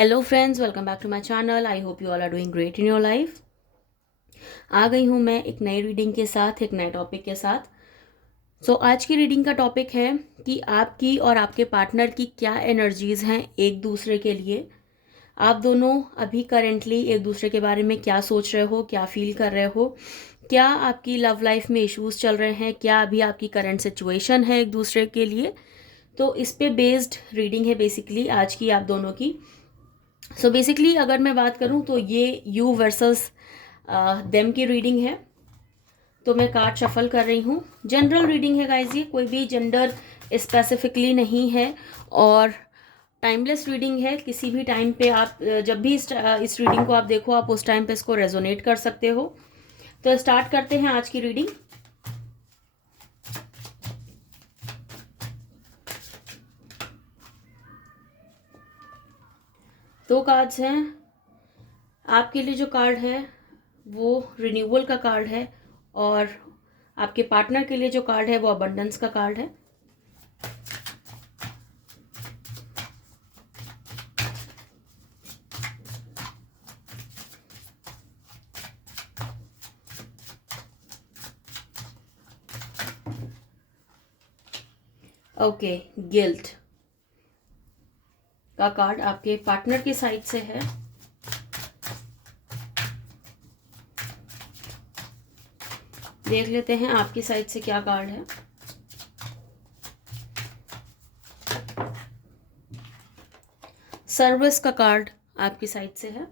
Hello friends, welcome back to my channel. I hope you all are doing great in your life. आ गई हूँ मैं एक नई रीडिंग के साथ, एक नए टॉपिक के साथ। आज की रीडिंग का टॉपिक है कि आपकी और आपके पार्टनर की क्या एनर्जीज़ हैं एक दूसरे के लिए। आप दोनों अभी करेंटली एक दूसरे के बारे में क्या सोच रहे हो, क्या फील कर रहे हो, क्या आपकी लव लाइफ में इश्यूज चल रहे हैं, क्या अभी आपकी करंट सिचुएशन है एक दूसरे के लिए। तो इस पे बेस्ड रीडिंग है बेसिकली आज की आप दोनों की। बेसिकली अगर मैं बात करूं तो ये यू वर्सेस देम की रीडिंग है। तो मैं कार्ड शफल कर रही हूँ। जनरल रीडिंग है गाइज, ये कोई भी जेंडर स्पेसिफिकली नहीं है और टाइमलेस रीडिंग है। किसी भी टाइम पे आप जब भी इस रीडिंग को आप देखो, आप उस टाइम पे इसको रेजोनेट कर सकते हो। तो स्टार्ट करते हैं आज की रीडिंग। दो कार्ड्स हैं आपके लिए। जो कार्ड है वो रिन्यूअल का कार्ड है और आपके पार्टनर के लिए जो कार्ड है वो अबंडेंस का कार्ड है। ओके, गिल्ट का कार्ड आपके पार्टनर की साइड से है। देख लेते हैं आपकी साइड से क्या कार्ड है। सर्विस का कार्ड आपकी साइड से है।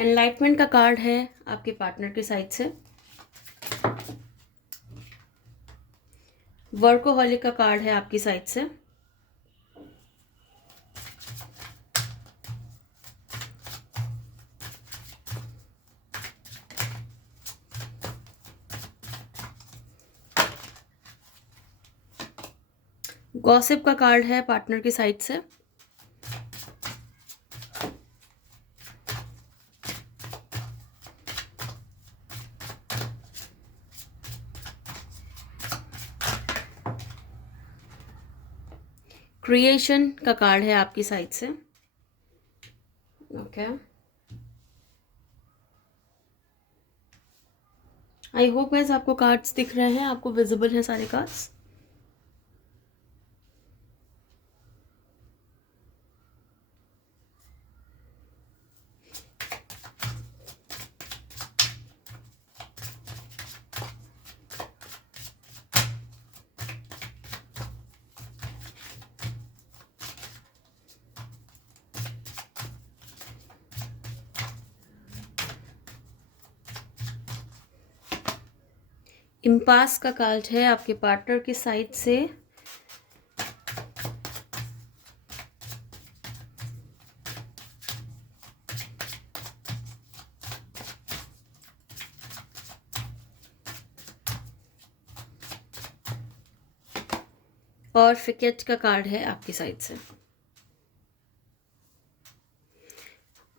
एनलाइटमेंट का कार्ड है आपके पार्टनर की साइड से। वर्कोहॉलिक का कार्ड है आपकी साइड से। गॉसिप का कार्ड है पार्टनर की साइड से। क्रिएशन का कार्ड है आपकी साइड से। ओके, आई होप गाइस आपको कार्ड्स दिख रहे हैं, आपको विजिबल है सारे कार्ड्स। इम्पास का कार्ड है आपके पार्टनर की साइड से। और फिकेट का कार्ड है आपकी साइड से।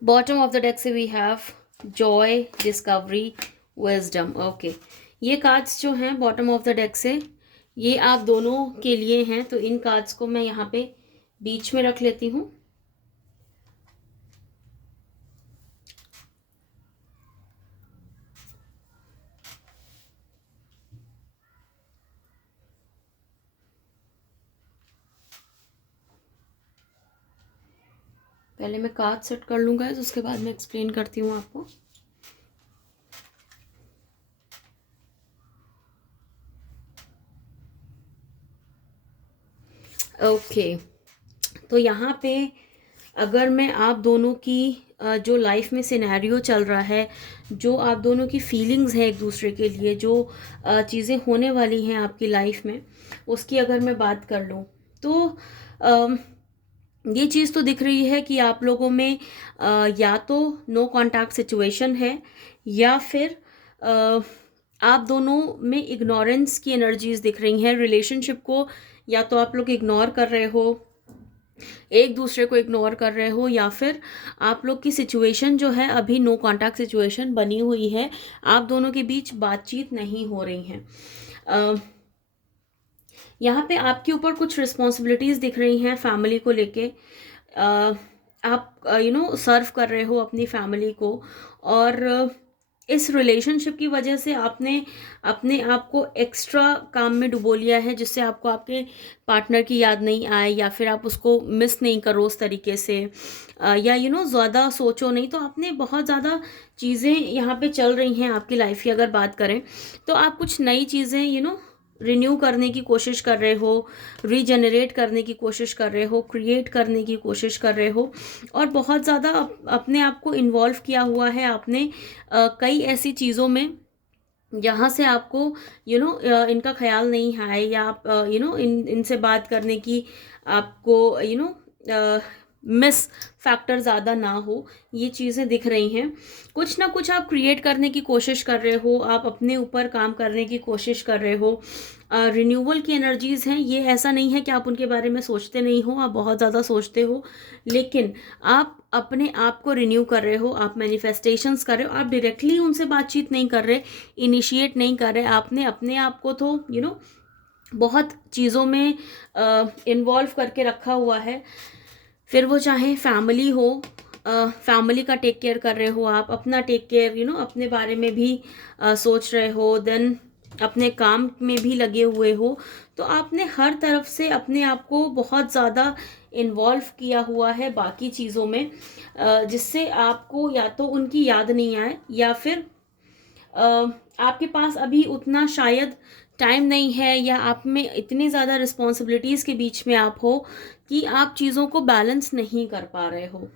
बॉटम ऑफ द डेक से we have joy, discovery, wisdom. Okay, ये कार्ड्स जो हैं बॉटम ऑफ द डेक से, ये आप दोनों के लिए हैं। तो इन कार्ड्स को मैं यहाँ पे बीच में रख लेती हूँ। पहले मैं कार्ड सेट कर लूँगा, तो उसके बाद मैं एक्सप्लेन करती हूँ आपको। ओके, तो यहाँ पे अगर मैं आप दोनों की जो लाइफ में सिनेरियो चल रहा है, जो आप दोनों की फीलिंग्स हैं एक दूसरे के लिए, जो चीज़ें होने वाली हैं आपकी लाइफ में, उसकी अगर मैं बात कर लूँ तो अम, ये चीज़ तो दिख रही है कि आप लोगों में या तो नो कांटेक्ट सिचुएशन है, या फिर अ, आप दोनों में इग्नोरेंस की एनर्जीज दिख रही हैं। रिलेशनशिप को या तो आप लोग इग्नोर कर रहे हो, एक दूसरे को इग्नोर कर रहे हो, या फिर आप लोग की सिचुएशन जो है अभी नो कांटेक्ट सिचुएशन बनी हुई है, आप दोनों के बीच बातचीत नहीं हो रही है। यहाँ पे आपके ऊपर कुछ रिस्पॉन्सिबिलिटीज़ दिख रही हैं फैमिली को लेके। आप सर्व कर रहे हो अपनी फैमिली को, और इस रिलेशनशिप की वजह से आपने अपने आप को एक्स्ट्रा काम में डुबो लिया है, जिससे आपको आपके पार्टनर की याद नहीं आए, या फिर आप उसको मिस नहीं करो उस तरीके से, या ज़्यादा सोचो नहीं। तो आपने बहुत ज़्यादा चीज़ें यहाँ पे चल रही हैं आपकी लाइफ की अगर बात करें तो। आप कुछ नई चीज़ें रिन्यू करने की कोशिश कर रहे हो, रीजनरेट करने की कोशिश कर रहे हो, क्रिएट करने की कोशिश कर रहे हो, और बहुत ज़्यादा अपने आप को इन्वॉल्व किया हुआ है आपने कई ऐसी चीज़ों में जहाँ से आपको इनका ख्याल नहीं आए, या आप इनसे बात करने की आपको मिस फैक्टर ज़्यादा ना हो, ये चीज़ें दिख रही हैं। कुछ ना कुछ आप क्रिएट करने की कोशिश कर रहे हो, आप अपने ऊपर काम करने की कोशिश कर रहे हो। रिन्यूअल की एनर्जीज़ हैं ये, ऐसा नहीं है कि आप उनके बारे में सोचते नहीं हो, आप बहुत ज़्यादा सोचते हो, लेकिन आप अपने आप को रिन्यू कर रहे हो, आप मैनिफेस्टेशंस कर रहे हो, आप डायरेक्टली उनसे बातचीत नहीं कर रहे, इनिशिएट नहीं कर रहे। आपने अपने आप को तो बहुत चीज़ों में इन्वॉल्व करके रखा हुआ है, फिर वो चाहे फैमिली हो, फैमिली का टेक केयर कर रहे हो आप, अपना टेक केयर अपने बारे में भी सोच रहे हो, देन अपने काम में भी लगे हुए हो। तो आपने हर तरफ से अपने आप को बहुत ज़्यादा इन्वॉल्व किया हुआ है बाकी चीज़ों में, जिससे आपको या तो उनकी याद नहीं आए, या फिर आपके पास अभी उतना शायद टाइम नहीं है, या आप में इतनी ज़्यादा रिस्पॉन्सिबिलिटीज़ के बीच में आप हो कि आप चीज़ों को बैलेंस नहीं कर पा रहे हो।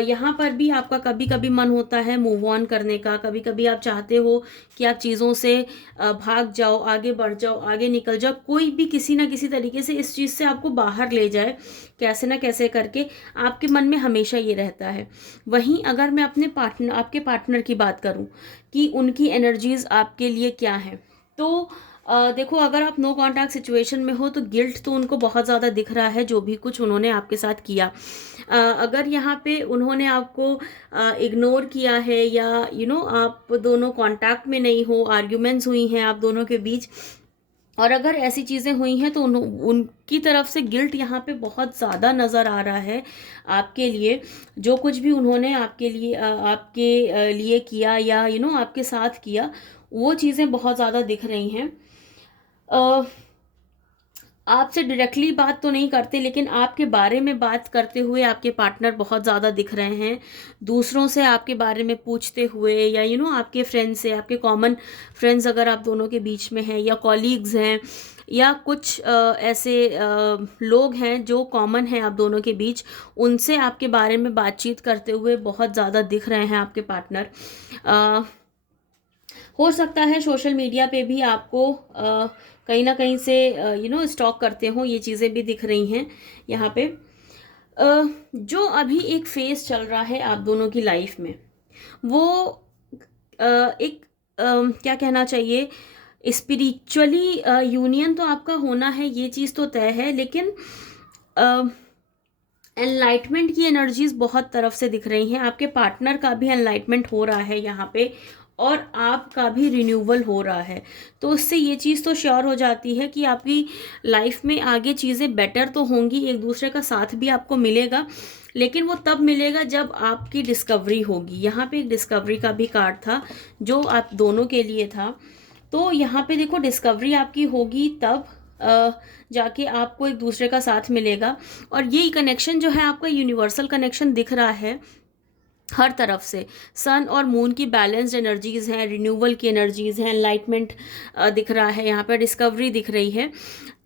यहाँ पर भी आपका कभी कभी मन होता है मूव ऑन करने का, कभी कभी आप चाहते हो कि आप चीज़ों से भाग जाओ, आगे बढ़ जाओ, आगे निकल जाओ, कोई भी किसी ना किसी तरीके से इस चीज़ से आपको बाहर ले जाए, कैसे ना कैसे करके आपके मन में हमेशा ये रहता है। वहीं अगर मैं आपके पार्टनर की बात करूँ कि उनकी एनर्जीज़ आपके लिए क्या हैं, तो देखो, अगर आप नो कांटेक्ट सिचुएशन में हो तो गिल्ट तो उनको बहुत ज़्यादा दिख रहा है जो भी कुछ उन्होंने आपके साथ किया। अगर यहाँ पे उन्होंने आपको इग्नोर किया है, या आप दोनों कांटेक्ट में नहीं हो, आर्ग्यूमेंट्स हुई हैं आप दोनों के बीच, और अगर ऐसी चीज़ें हुई हैं तो उनकी तरफ से गिल्ट यहाँ पे बहुत ज़्यादा नज़र आ रहा है आपके लिए। जो कुछ भी उन्होंने आपके लिए किया, या आपके साथ किया, वो चीज़ें बहुत ज़्यादा दिख रही हैं। आपसे डायरेक्टली बात तो नहीं करते, लेकिन आपके बारे में बात करते हुए आपके पार्टनर बहुत ज़्यादा दिख रहे हैं, दूसरों से आपके बारे में पूछते हुए, या आपके फ्रेंड्स से, आपके कॉमन फ्रेंड्स अगर आप दोनों के बीच में हैं, या कॉलीग्स हैं, या कुछ ऐसे लोग हैं जो कॉमन हैं आप दोनों के बीच, उनसे आपके बारे में बातचीत करते हुए बहुत ज़्यादा दिख रहे हैं आपके पार्टनर। हो सकता है सोशल मीडिया पे भी आपको कहीं ना कहीं से स्टॉक करते हो, ये चीज़ें भी दिख रही हैं यहाँ पे। जो अभी एक फेज चल रहा है आप दोनों की लाइफ में, वो एक क्या कहना चाहिए, स्पिरिचुअली यूनियन तो आपका होना है, ये चीज़ तो तय है, लेकिन एनलाइटमेंट की एनर्जीज बहुत तरफ से दिख रही हैं। आपके पार्टनर का भी एनलाइटमेंट हो रहा है यहाँ पे, और आपका भी रिन्यूअल हो रहा है। तो उससे ये चीज़ तो श्योर हो जाती है कि आपकी लाइफ में आगे चीज़ें बेटर तो होंगी, एक दूसरे का साथ भी आपको मिलेगा, लेकिन वो तब मिलेगा जब आपकी डिस्कवरी होगी। यहाँ पे एक डिस्कवरी का भी कार्ड था जो आप दोनों के लिए था। तो यहाँ पे देखो, डिस्कवरी आपकी होगी तब जाके आपको एक दूसरे का साथ मिलेगा, और ये कनेक्शन जो है आपका यूनिवर्सल कनेक्शन दिख रहा है हर तरफ से। सन और मून की बैलेंस्ड एनर्जीज हैं, रिन्यूअल की एनर्जीज हैं, एनलाइटमेंट दिख रहा है यहाँ पे, डिस्कवरी दिख रही है।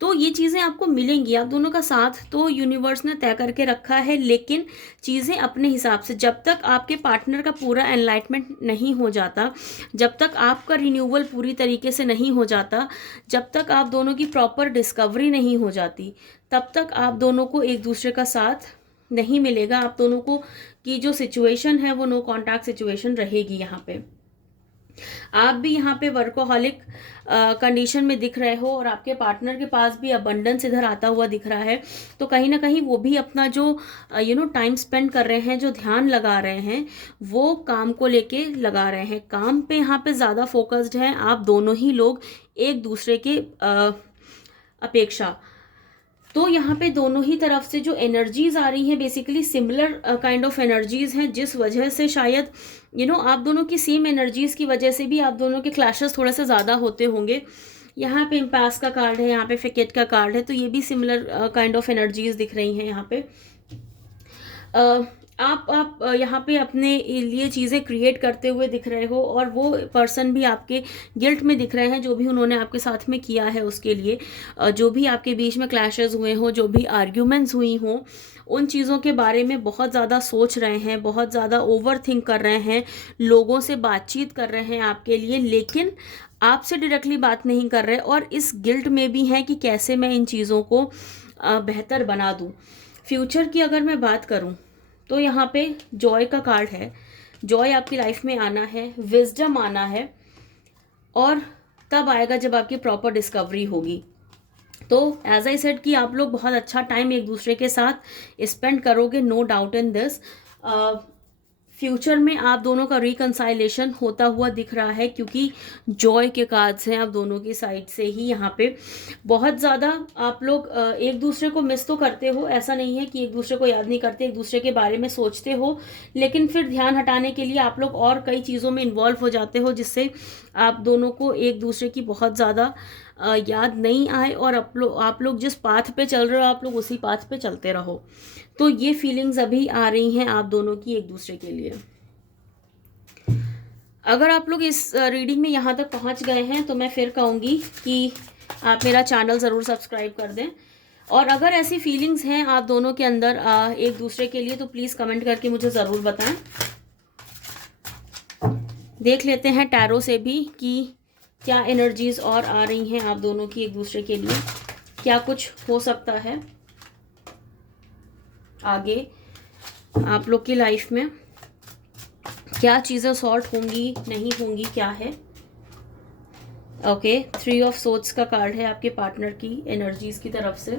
तो ये चीज़ें आपको मिलेंगी, आप दोनों का साथ तो यूनिवर्स ने तय करके रखा है, लेकिन चीज़ें अपने हिसाब से। जब तक आपके पार्टनर का पूरा एनलाइटमेंट नहीं हो जाता, जब तक आपका रिन्यूअल पूरी तरीके से नहीं हो जाता, जब तक आप दोनों की प्रॉपर डिस्कवरी नहीं हो जाती, तब तक आप दोनों को एक दूसरे का साथ नहीं मिलेगा। आप दोनों को की जो सिचुएशन है वो नो कांटेक्ट सिचुएशन रहेगी यहाँ पे। आप भी यहाँ पे वर्कोहॉलिक कंडीशन में दिख रहे हो और आपके पार्टनर के पास भी अबंडेंस इधर आता हुआ दिख रहा है। तो कहीं ना कहीं वो भी अपना जो टाइम स्पेंड कर रहे हैं, जो ध्यान लगा रहे हैं, वो काम को लेके लगा रहे हैं। काम पे यहाँ पे ज़्यादा फोकस्ड हैं आप दोनों ही लोग, एक दूसरे के अपेक्षा। तो यहाँ पे दोनों ही तरफ से जो एनर्जीज आ रही हैं basically similar kind of energies हैं, जिस वजह से शायद आप दोनों की सेम एनर्जीज की वजह से भी आप दोनों के क्लैशेस थोड़े से ज़्यादा होते होंगे। यहाँ पे इम्पास का कार्ड है, यहाँ पे फिकेट का कार्ड है, तो ये भी सिमिलर काइंड ऑफ एनर्जीज दिख रही हैं यहाँ पे। आप यहाँ पे अपने लिए चीज़ें क्रिएट करते हुए दिख रहे हो और वो पर्सन भी आपके गिल्ट में दिख रहे हैं, जो भी उन्होंने आपके साथ में किया है उसके लिए। जो भी आपके बीच में क्लैशेस हुए हो, जो भी आर्ग्यूमेंट्स हुई हों, उन चीज़ों के बारे में बहुत ज़्यादा सोच रहे हैं, बहुत ज़्यादा ओवर थिंक कर रहे हैं, लोगों से बातचीत कर रहे हैं आपके लिए, लेकिन आपसे डायरेक्टली बात नहीं कर रहे और इस गिल्ट में भी हैं कि कैसे मैं इन चीज़ों को बेहतर बना दूँ। फ्यूचर की अगर मैं बात करूँ तो यहाँ पे जॉय का कार्ड है। जॉय आपकी लाइफ में आना है, विजडम आना है, और तब आएगा जब आपकी प्रॉपर डिस्कवरी होगी। तो एज आई सेड कि आप लोग बहुत अच्छा टाइम एक दूसरे के साथ स्पेंड करोगे, no doubt in this. Future में आप दोनों का रिकंसाइलेशन होता हुआ दिख रहा है, क्योंकि जॉय के कार्ड्स हैं आप दोनों की साइड से ही। यहाँ पे बहुत ज़्यादा आप लोग एक दूसरे को मिस तो करते हो, ऐसा नहीं है कि एक दूसरे को याद नहीं करते, एक दूसरे के बारे में सोचते हो, लेकिन फिर ध्यान हटाने के लिए आप लोग और कई चीज़ों में इन्वॉल्व हो जाते हो, जिससे आप दोनों को एक दूसरे की बहुत ज़्यादा याद नहीं आए, और आप लोग जिस पाथ पे चल रहे हो आप लोग उसी पाथ पे चलते रहो। तो ये फीलिंग्स अभी आ रही हैं आप दोनों की एक दूसरे के लिए। अगर आप लोग इस रीडिंग में यहाँ तक पहुँच गए हैं तो मैं फिर कहूँगी कि आप मेरा चैनल ज़रूर सब्सक्राइब कर दें, और अगर ऐसी फीलिंग्स हैं आप दोनों के अंदर एक दूसरे के लिए, तो प्लीज़ कमेंट करके मुझे ज़रूर बताएं। देख लेते हैं टैरो से भी कि क्या एनर्जीज और आ रही हैं आप दोनों की एक दूसरे के लिए, क्या कुछ हो सकता है आगे आप लोग की लाइफ में, क्या चीज़ें सॉर्ट होंगी नहीं होंगी, क्या है। ओके, 3 ऑफ सोर्ड्स का कार्ड है आपके पार्टनर की एनर्जीज की तरफ से।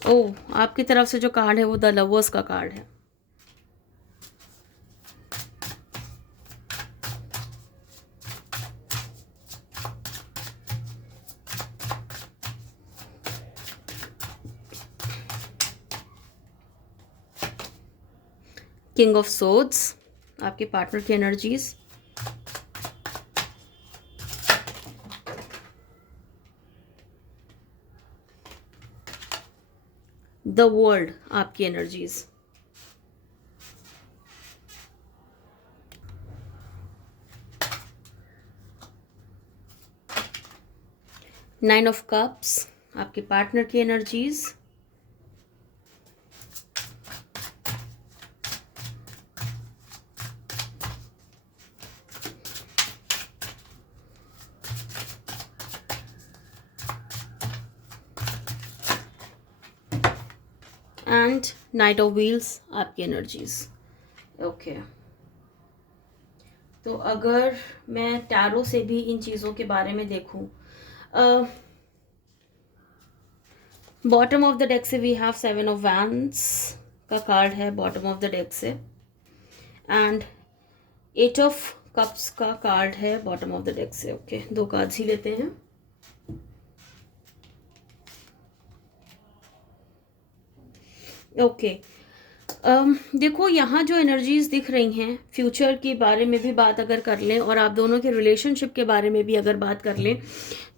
ओह, आपकी तरफ से जो कार्ड है वो द लवर्स का कार्ड है। किंग ऑफ सोर्ड्स आपके पार्टनर की एनर्जीज। द वर्ल्ड आपकी एनर्जीज। नाइन ऑफ कप्स आपके पार्टनर की energies. And night of wheels आपकी एनर्जीज। ओके, तो अगर मैं टैरो से भी इन चीज़ों के बारे में देखूं, बॉटम ऑफ द डेक से वी हैव 7 ऑफ वैंड्स का कार्ड है बॉटम ऑफ द डेक से, एंड 8 ऑफ कप्स का कार्ड है बॉटम ऑफ द डेक से। ओके, 2 कार्ड्स ही लेते हैं। ओके, देखो यहाँ जो एनर्जीज दिख रही हैं, फ्यूचर के बारे में भी बात अगर कर लें और आप दोनों के रिलेशनशिप के बारे में भी अगर बात कर लें,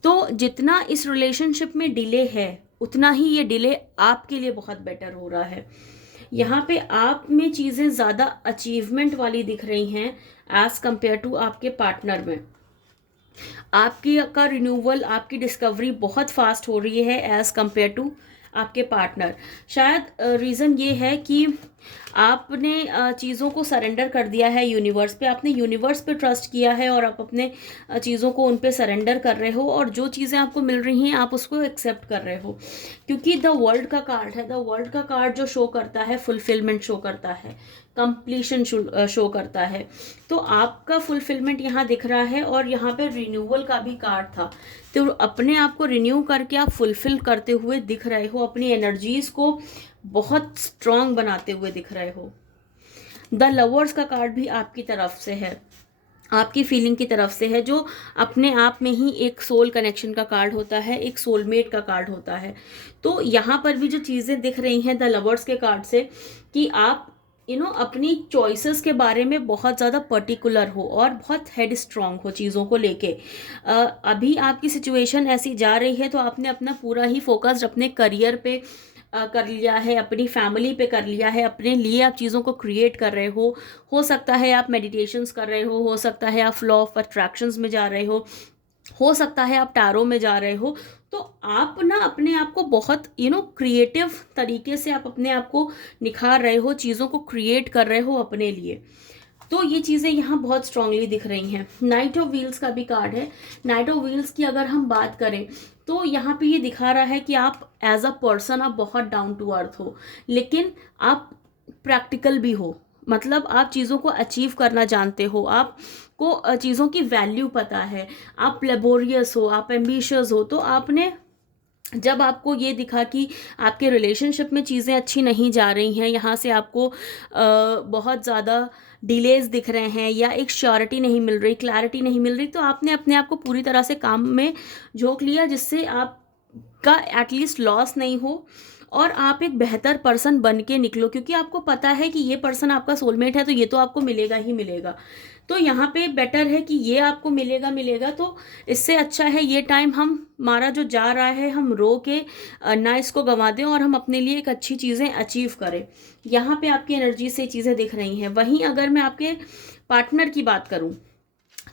तो जितना इस रिलेशनशिप में डिले है उतना ही ये डिले आपके लिए बहुत बेटर हो रहा है। यहाँ पे आप में चीज़ें ज़्यादा अचीवमेंट वाली दिख रही हैं एज कंपेयर टू आपके पार्टनर में। आपकी का रिन्यूअल, आपकी डिस्कवरी बहुत फास्ट हो रही है एज कंपेयर टू आपके पार्टनर। शायद रीज़न ये है कि आपने चीज़ों को सरेंडर कर दिया है यूनिवर्स पे, आपने यूनिवर्स पे ट्रस्ट किया है और आप अपने चीज़ों को उन पे सरेंडर कर रहे हो, और जो चीज़ें आपको मिल रही हैं आप उसको एक्सेप्ट कर रहे हो। क्योंकि द वर्ल्ड का कार्ड है, द वर्ल्ड का कार्ड जो शो करता है फुलफिलमेंट शो करता है, कंप्लीशन शो करता है। तो आपका फुलफिलमेंट यहाँ दिख रहा है, और यहाँ पे रिन्यूअल का भी कार्ड था। तो अपने आप को रिन्यू करके आप फुलफिल करते हुए दिख रहे हो, अपनी एनर्जीज को बहुत स्ट्रांग बनाते हुए दिख रहे हो। द लवर्स का कार्ड भी आपकी तरफ से है, आपकी फीलिंग की तरफ से है, जो अपने आप में ही एक सोल कनेक्शन का कार्ड होता है, एक सोलमेट का कार्ड होता है। तो यहाँ पर भी जो चीज़ें दिख रही हैं द लवर्स के कार्ड से, कि आप अपनी चॉइसेस के बारे में बहुत ज़्यादा पर्टिकुलर हो और बहुत हेड स्ट्रांग हो चीज़ों को लेके। अभी आपकी सिचुएशन ऐसी जा रही है तो आपने अपना पूरा ही फोकस अपने करियर पे कर लिया है, अपनी फैमिली पे कर लिया है, अपने लिए आप चीज़ों को क्रिएट कर रहे हो सकता है आप मेडिटेशंस कर रहे हो सकता है आप लॉ ऑफ अट्रैक्शंस में जा रहे हो सकता है आप टैरो में जा रहे हो। तो आप ना अपने आप को बहुत क्रिएटिव तरीके से आप अपने आप को निखार रहे हो, चीज़ों को क्रिएट कर रहे हो अपने लिए। तो ये चीज़ें यहाँ बहुत स्ट्रांगली दिख रही हैं। नाइट ऑफ व्हील्स का भी कार्ड है। नाइट ऑफ व्हील्स की अगर हम बात करें तो यहाँ पे ये दिखा रहा है कि आप एज अ पर्सन आप बहुत डाउन टू अर्थ हो, लेकिन आप प्रैक्टिकल भी हो। मतलब आप चीज़ों को अचीव करना जानते हो, आपको चीज़ों की वैल्यू पता है, आप लेबोरियस हो, आप एम्बिशियस हो। तो आपने जब आपको ये दिखा कि आपके रिलेशनशिप में चीज़ें अच्छी नहीं जा रही हैं, यहाँ से आपको बहुत ज़्यादा डिलेज दिख रहे हैं या एक श्योरिटी नहीं मिल रही, क्लैरिटी नहीं मिल रही, तो आपने अपने आप को पूरी तरह से काम में झोंक लिया, जिससे आपका एटलीस्ट लॉस नहीं हो और आप एक बेहतर पर्सन बन के निकलो। क्योंकि आपको पता है कि ये पर्सन आपका सोलमेट है, तो ये तो आपको मिलेगा ही मिलेगा। तो यहाँ पे बेटर है कि ये आपको मिलेगा मिलेगा, तो इससे अच्छा है ये टाइम हमारा जो जा रहा है हम रो के ना इसको गंवा दें और हम अपने लिए एक अच्छी चीज़ें अचीव करें। यहाँ पे आपकी एनर्जी से चीज़ें दिख रही हैं। वहीं अगर मैं आपके पार्टनर की बात करूँ,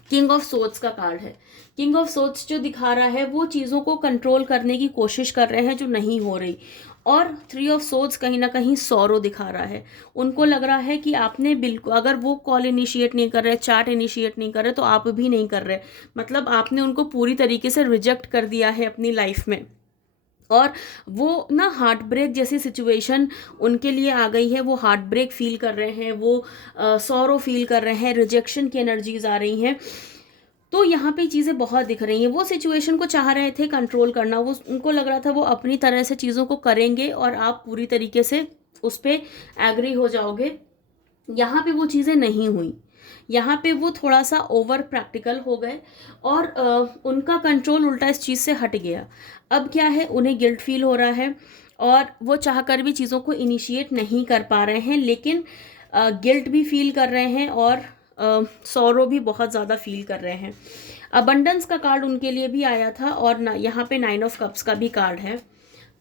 किंग ऑफ सोर्ड्स का कार्ड है। किंग ऑफ सोर्ड्स जो दिखा रहा है वो चीज़ों को कंट्रोल करने की कोशिश कर रहे हैं जो नहीं हो रही, और थ्री ऑफ सोर्ड्स कहीं ना कहीं सौरो दिखा रहा है। उनको लग रहा है कि आपने बिल्कुल, अगर वो कॉल इनिशिएट नहीं कर रहे, चैट इनिशिएट नहीं कर रहे, तो आप भी नहीं कर रहे। मतलब आपने उनको पूरी तरीके से रिजेक्ट कर दिया है अपनी लाइफ में, और वो ना हार्ट ब्रेक जैसी सिचुएशन उनके लिए आ गई है। वो हार्ट ब्रेक फील कर रहे हैं, वो सॉरो फील कर रहे हैं, रिजेक्शन की एनर्जीज आ रही हैं। तो यहाँ पे चीज़ें बहुत दिख रही हैं। वो सिचुएशन को चाह रहे थे कंट्रोल करना, वो उनको लग रहा था वो अपनी तरह से चीज़ों को करेंगे और आप पूरी तरीके से उस पर एग्री हो जाओगे। यहाँ पे वो चीज़ें नहीं हुई। यहाँ पे वो थोड़ा सा ओवर प्रैक्टिकल हो गए और उनका कंट्रोल उल्टा इस चीज़ से हट गया। अब क्या है, उन्हें गिल्ट फील हो रहा है और वो चाहकर भी चीज़ों को इनिशिएट नहीं कर पा रहे हैं, लेकिन गिल्ट भी फील कर रहे हैं और सौरो भी बहुत ज़्यादा फील कर रहे हैं। अबंडेंस का कार्ड उनके लिए भी आया था, और यहाँ पे 9 ऑफ कप्स का भी कार्ड है।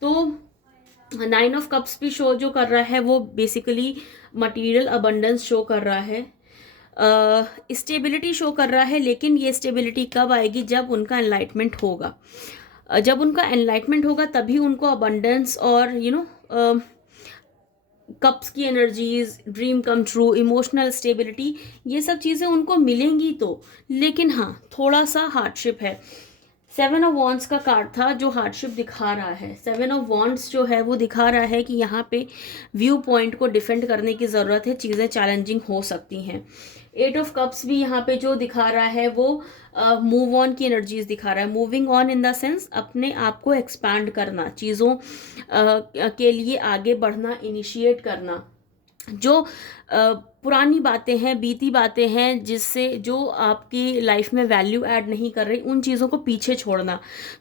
तो 9 ऑफ कप्स भी शो जो कर रहा है वो बेसिकली मटेरियल अबंडेंस शो कर रहा है, स्टेबिलिटी शो कर रहा है। लेकिन ये स्टेबिलिटी कब आएगी, जब उनका एनलाइटमेंट होगा। जब उनका एनलाइटमेंट होगा तभी उनको अबंडेंस और कप्स की energies, dream come true, emotional stability, ये सब चीज़ें उनको मिलेंगी। तो लेकिन हाँ, थोड़ा सा हार्डशिप है। 7 ऑफ वॉन्ड्स का कार्ड था जो हार्डशिप दिखा रहा है। 7 ऑफ वॉन्ड्स जो है वो दिखा रहा है कि यहाँ पे व्यू पॉइंट को डिफेंड करने की ज़रूरत है, चीज़ें चैलेंजिंग हो सकती हैं। 8 ऑफ कप्स भी यहाँ पे जो दिखा रहा है वो मूव ऑन की एनर्जीज दिखा रहा है। Moving on in the sense अपने आप को एक्सपैंड करना, चीज़ों के लिए आगे बढ़ना, इनिशिएट करना। जो पुरानी बातें हैं, बीती बातें हैं, जिससे जो आपकी लाइफ में वैल्यू ऐड नहीं कर रही, उन चीज़ों को पीछे छोड़ना।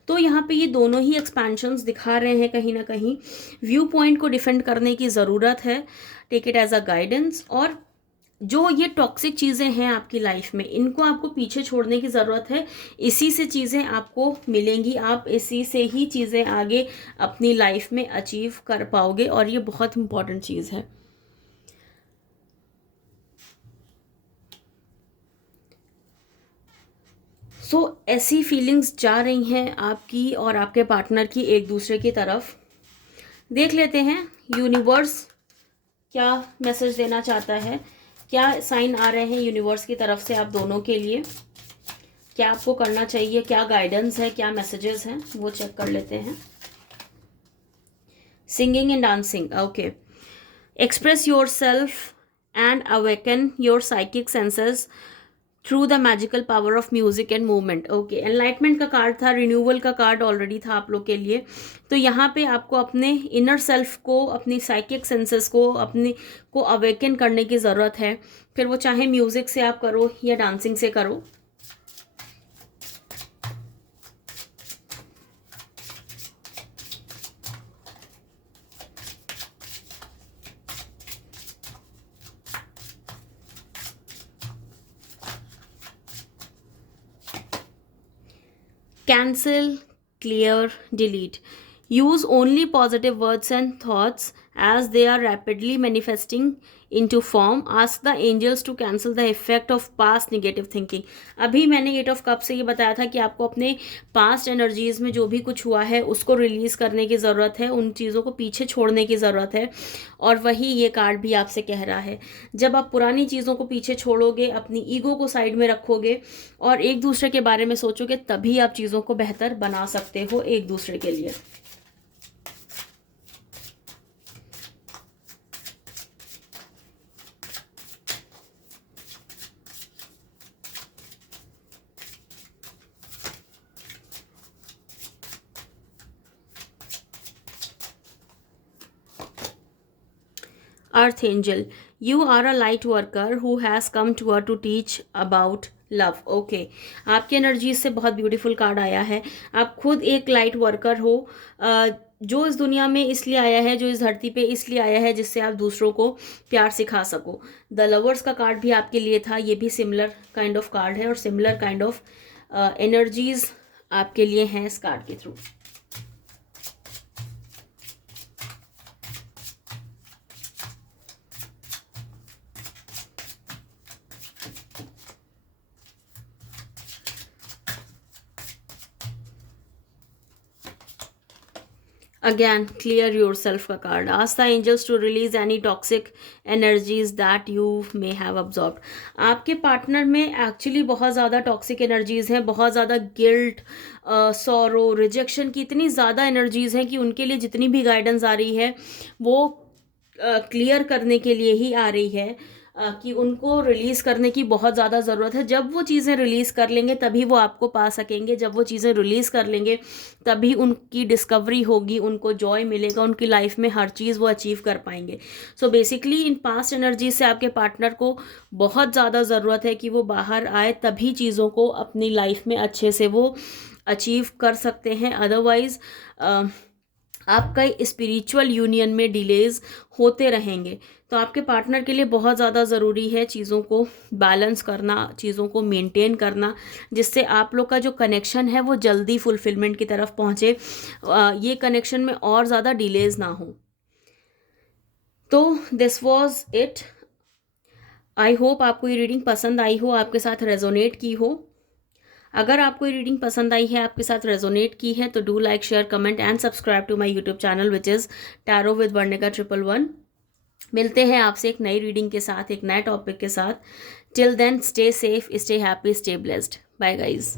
तो यहाँ पे ये दोनों ही एक्सपेंशंस दिखा रहे हैं। कहीं ना कहीं व्यू पॉइंट को डिफेंड करने की ज़रूरत है, take it as a guidance. और जो ये टॉक्सिक चीज़ें हैं आपकी लाइफ में, इनको आपको पीछे छोड़ने की ज़रूरत है। इसी से चीज़ें आपको मिलेंगी, आप इसी से ही चीज़ें आगे अपनी लाइफ में अचीव कर पाओगे, और ये बहुत इंपॉर्टेंट चीज़ है। ऐसी फीलिंग्स जा रही हैं आपकी और आपके पार्टनर की एक दूसरे की तरफ। देख लेते हैं यूनिवर्स क्या मैसेज देना चाहता है, क्या साइन आ रहे हैं यूनिवर्स की तरफ से आप दोनों के लिए, क्या आपको करना चाहिए, क्या गाइडेंस है, क्या मैसेजेस हैं, वो चेक कर लेते हैं। Singing and dancing, okay. Express your self and awaken your psychic senses through the magical power of music and movement, okay. Enlightenment का कार्ड था, रिन्यूअल का कार्ड ऑलरेडी था आप लोग के लिए। तो यहाँ पे आपको अपने इनर सेल्फ को, अपनी साइकिक सेंसेस को, अपने को अवेकन करने की ज़रूरत है। फिर वो चाहे म्यूज़िक से आप करो या डांसिंग से करो। Cancel, clear, delete. Use only positive words and thoughts as they are rapidly manifesting into form. Ask the angels to cancel the effect of past negative thinking. अभी मैंने 8 of Cups से ये बताया था कि आपको अपने पास्ट एनर्जीज में जो भी कुछ हुआ है उसको रिलीज करने की ज़रूरत है, उन चीज़ों को पीछे छोड़ने की ज़रूरत है। और वही ये कार्ड भी आपसे कह रहा है। जब आप पुरानी चीज़ों को पीछे छोड़ोगे, अपनी ईगो को साइड में रखोगे और एक दूसरे के बारे में सोचोगे, तभी आप चीज़ों को बेहतर बना सकते हो एक दूसरे के लिए। Archangel, you are a light worker who has come to her to teach about love, okay. आपकी एनर्जी से बहुत ब्यूटीफुल कार्ड आया है। आप खुद एक लाइट वर्कर हो, जो इस दुनिया में इसलिए आया है, जो इस धरती पे इसलिए आया है जिससे आप दूसरों को प्यार सिखा सको। द लवर्स का कार्ड भी आपके लिए था, ये भी सिमिलर काइंड ऑफ कार्ड है और सिमिलर काइंड ऑफ एनर्जीज आपके लिए हैं इस कार्ड के through. Again clear yourself का card. Ask the angels to release any toxic energies that you may have absorbed. आपके पार्टनर में एक्चुअली बहुत ज़्यादा टॉक्सिक एनर्जीज हैं, बहुत ज़्यादा गिल्ट, सॉरो, रिजेक्शन की इतनी ज़्यादा एनर्जीज हैं कि उनके लिए जितनी भी गाइडेंस आ रही है वो क्लियर करने के लिए ही आ रही है, कि उनको रिलीज़ करने की बहुत ज़्यादा ज़रूरत है। जब वो चीज़ें रिलीज़ कर लेंगे तभी वो आपको पा सकेंगे, जब वो चीज़ें रिलीज़ कर लेंगे तभी उनकी डिस्कवरी होगी, उनको जॉय मिलेगा, उनकी लाइफ में हर चीज़ वो अचीव कर पाएंगे। So basically in past energy से आपके पार्टनर को बहुत ज़्यादा ज़रूरत है कि वो बाहर आए, तभी चीज़ों को अपनी लाइफ में अच्छे से वो अचीव कर सकते हैं। अदरवाइज़ आपका स्पिरिचुअल यूनियन में डिलेज होते रहेंगे। तो आपके पार्टनर के लिए बहुत ज़्यादा ज़रूरी है चीज़ों को बैलेंस करना, चीज़ों को मेंटेन करना, जिससे आप लोग का जो कनेक्शन है वो जल्दी फुलफिलमेंट की तरफ पहुँचे, ये कनेक्शन में और ज़्यादा डिलेज ना हो। तो this was it. I hope आपको ये रीडिंग पसंद आई हो, आपके साथ रेजोनेट की हो। अगर आपको ये रीडिंग पसंद आई है, आपके साथ रेजोनेट की है, तो do like, share, comment and subscribe to my YouTube channel which is tarot with Varnika 111। मिलते हैं आपसे एक नई रीडिंग के साथ, एक नए टॉपिक के साथ। Till then stay safe, stay happy, stay blessed. Bye guys.